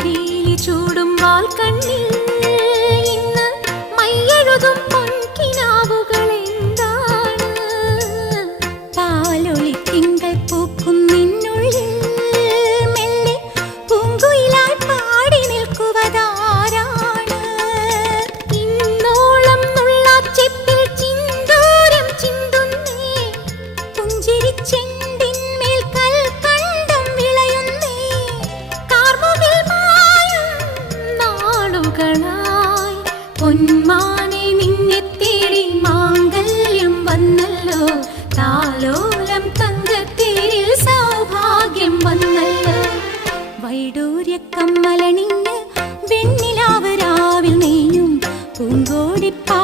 പീലി ചൂടും വാൽ കണ്ണിൽ ഇന്ന് മയ്യെഴുതും പൊൻകിനാവുകൾ എന്താണ്? പാലൊളി തിങ്കൾ പൂക്കും നിന്നുള്ളിൽ മെല്ലെ പൂങ്കുയിലായി പാടി നിൽക്കുവതാരാണ്? ഇന്നോളം നുള്ളാച്ചെപ്പിൽ ചിന്തൂരം ചിന്തുന്നേ, പുഞ്ചിരിച്ചെണ്ടിന്മേൽ കൽക്കണ്ടം വിളയുന്നേ, കാർമുകിൽ മായും നാളുകളായി പൊന്മാനെ നിന്നെ തേടി മാംഗല്യം വന്നല്ലോ, താലോലം തങ്കത്തേരിൽ സൗഭാഗ്യം വന്നല്ലോ. വൈഡൂര്യ കമ്മലണിഞ്ഞ് വെണ്ണിലാവ് രാവിൽ നെയ്യും പൂങ്കോടിപ്പാ